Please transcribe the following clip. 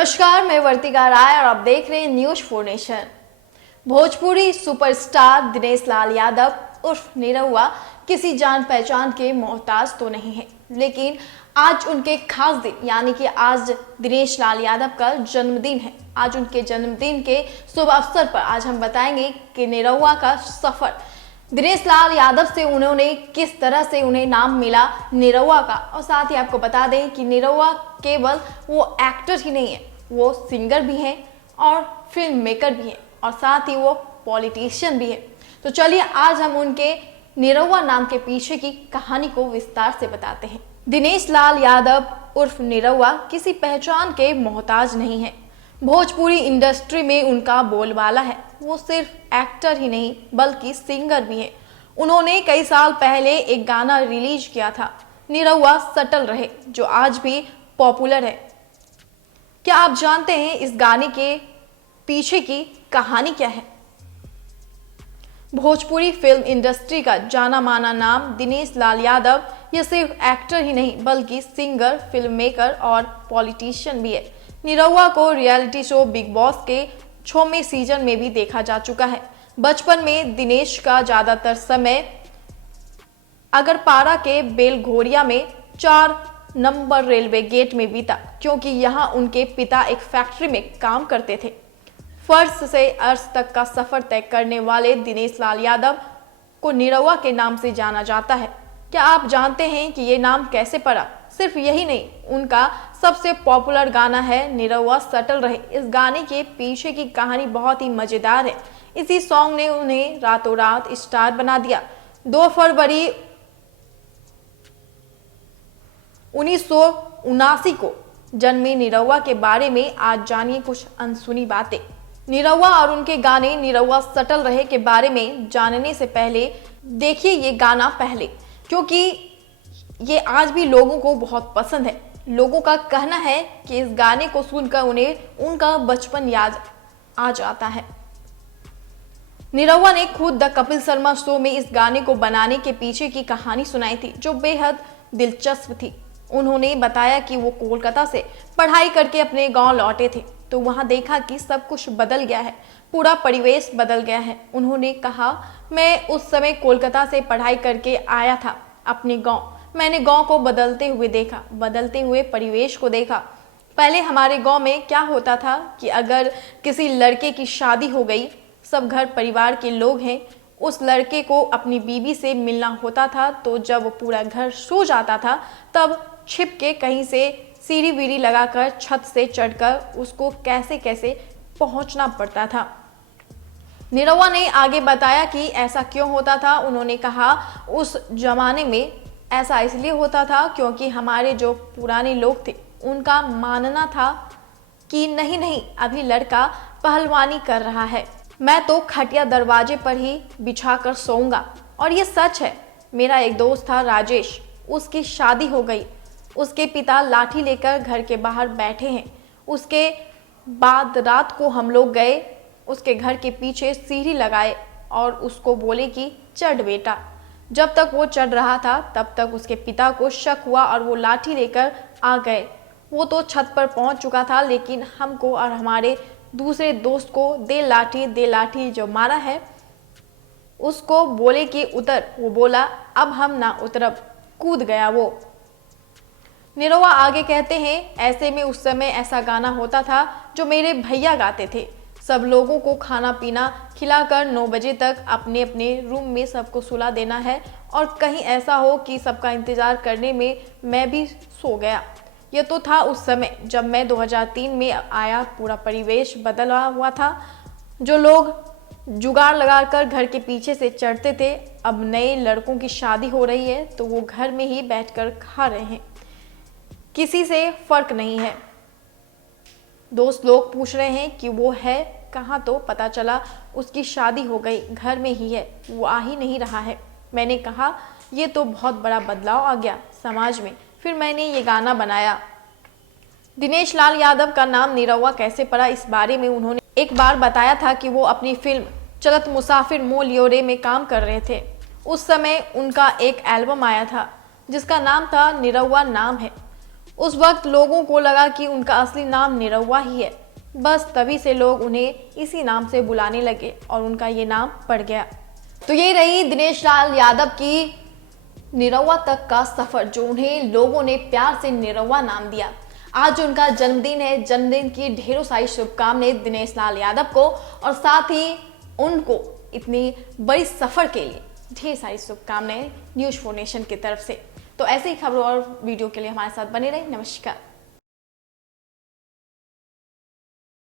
नमस्कार, मैं वर्तिका राय और आप देख रहे हैं news 4 nation. Bhojpuri superstar Dinesh Lal Yadav उर्फ निरहुआ किसी जान पहचान के मोहताज तो नहीं है, लेकिन आज उनके खास दिन यानी कि आज दिनेश लाल यादव का जन्मदिन है। आज उनके जन्मदिन के शुभ अवसर पर आज हम बताएंगे कि निरहुआ का सफर, दिनेश लाल यादव से उन्होंने किस तरह से उन्हें नाम मिला निरहुआ का, और साथ ही आपको बता दें कि निरहुआ केवल वो एक्टर ही नहीं है, वो सिंगर भी हैं और फिल्म मेकर भी हैं और साथ ही वो पॉलिटिशियन भी है। तो चलिए आज हम उनके निरहुआ नाम के पीछे की कहानी को विस्तार से बताते हैं। दिनेश लाल यादव उर्फ निरहुआ किसी पहचान के मोहताज नहीं है। भोजपुरी इंडस्ट्री में उनका बोलबाला है। वो सिर्फ एक्टर ही नहीं बल्कि सिंगर भी है। उन्होंने कई साल पहले एक गाना रिलीज किया था, निरहुआ सटल रहे, जो आज भी पॉपुलर है। क्या आप जानते हैं इस गाने के पीछे की कहानी क्या है? भोजपुरी फिल्म इंडस्ट्री का जाना माना नाम दिनेश लाल यादव ये सिर्फ एक्टर ही नहीं बल्कि सिंगर, फिल्म मेकर और पॉलिटिशियन भी है। निरहुआ को रियलिटी शो बिग बॉस के 6वें सीजन में भी देखा जा चुका है। बचपन में दिनेश का ज्यादातर समय अगरपाड़ा के बेलघोरिया में 4 नंबर रेलवे गेट में बीता, क्योंकि यहाँ उनके पिता एक फैक्ट्री में काम करते थे। फर्श से अर्श तक का सफर तय करने वाले दिनेश लाल यादव को निरहुआ के नाम से जाना जाता है। क्या आप जानते हैं कि ये नाम कैसे पड़ा? सिर्फ यही नहीं, उनका सबसे पॉपुलर गाना है निरहुआ सटल रहे। इस गाने के पीछे की कहानी बहुत ही मजेदार है। इसी सॉन्ग ने उन्हें रातों रात स्टार बना दिया। 2 फरवरी 1979 को जन्मे निरहुआ के बारे में आज जानिए कुछ अनसुनी बातें। निरहुआ और उनके गाने निरहुआ सटल रहे के बारे में जानने से पहले देखिए ये गाना पहले, क्योंकि ये आज भी लोगों को बहुत पसंद है। लोगों का कहना है कि इस गाने को सुनकर उन्हें उनका बचपन याद आ जाता है। निरहुआ ने खुद द कपिल शर्मा शो में इस गाने को बनाने के पीछे की कहानी सुनाई थी, जो बेहद दिलचस्प थी। उन्होंने बताया कि वो कोलकाता से पढ़ाई करके अपने गांव लौटे थे, तो वहां देखा कि सब कुछ बदल गया है, पूरा परिवेश बदल गया है। उन्होंने कहा, मैं उस समय कोलकाता से पढ़ाई करके आया था अपने गांव। मैंने गांव को बदलते हुए देखा, बदलते हुए परिवेश को देखा। पहले हमारे गांव में क्या होता था कि अगर किसी लड़के की शादी हो गई, सब घर परिवार के लोग हैं, उस लड़के को अपनी बीवी से मिलना होता था, तो जब पूरा घर सो जाता था तब छिप के कहीं से सीढ़ी वीढ़ी लगाकर छत से चढ़कर उसको कैसे कैसे पहुंचना पड़ता था। निरहुआ ने आगे बताया कि ऐसा क्यों होता था। उन्होंने कहा, उस जमाने में ऐसा इसलिए होता था क्योंकि हमारे जो पुराने लोग थे उनका मानना था कि नहीं नहीं, अभी लड़का पहलवानी कर रहा है, मैं तो खटिया दरवाजे पर ही बिछाकर सोऊंगा। और ये सच है। मेरा एक दोस्त था राजेश, उसकी शादी हो गई, उसके पिता लाठी लेकर घर के बाहर बैठे हैं। उसके बाद रात को हम लोग गए, उसके घर के पीछे सीढ़ी लगाए और उसको बोले कि चढ़ बेटा। जब तक वो चढ़ रहा था तब तक उसके पिता को शक हुआ और वो लाठी लेकर आ गए। वो तो छत पर पहुंच चुका था, लेकिन हमको और हमारे दूसरे दोस्त को दे लाठी जो मारा है, उसको बोले कि उतर। वो बोला, अब हम ना उतरब, कूद गया वो। निरहुआ आगे कहते हैं, ऐसे में उस समय ऐसा गाना होता था जो मेरे भैया गाते थे। सब लोगों को खाना पीना खिलाकर 9 बजे तक अपने अपने रूम में सबको सुला देना है, और कहीं ऐसा हो कि सबका इंतजार करने में मैं भी सो गया। यह तो था उस समय जब मैं 2003 में आया। पूरा परिवेश बदला हुआ था। जो लोग जुगाड़ लगाकर घर के पीछे से चढ़ते थे, अब नए लड़कों की शादी हो रही है तो वो घर में ही बैठकर खा रहे हैं, किसी से फर्क नहीं है। दोस्त लोग पूछ रहे हैं कि वो है कहाँ, तो पता चला उसकी शादी हो गई, घर में ही है, वो आ ही नहीं रहा है। मैंने कहा, ये तो बहुत बड़ा बदलाव आ गया समाज में। फिर मैंने ये गाना बनाया। दिनेश लाल यादव का नाम निरहुआ कैसे पड़ा, इस बारे में उन्होंने एक बार बताया था कि वो अपनी फिल्म चलत मुसाफिर मोल योरे में काम कर रहे थे। उस समय उनका एक एल्बम आया था जिसका नाम था निरहुआ नाम है। उस वक्त लोगों को लगा कि उनका असली नाम निरहुआ ही है। बस तभी से लोग उन्हें इसी नाम से बुलाने लगे और उनका ये नाम पड़ गया। तो ये रही दिनेश लाल यादव की निरहुआ तक का सफर, जो उन्हें लोगों ने प्यार से निरहुआ नाम दिया। आज उनका जन्मदिन है। जन्मदिन की ढेरों सारी शुभकामनाएं दिनेश लाल यादव को, और साथ ही उनको इतनी बड़ी सफर के लिए ढेर सारी शुभकामनाएं न्यूज़4 नेशन की तरफ से। तो ऐसे ही खबरों और वीडियो के लिए हमारे साथ बने रहें। नमस्कार।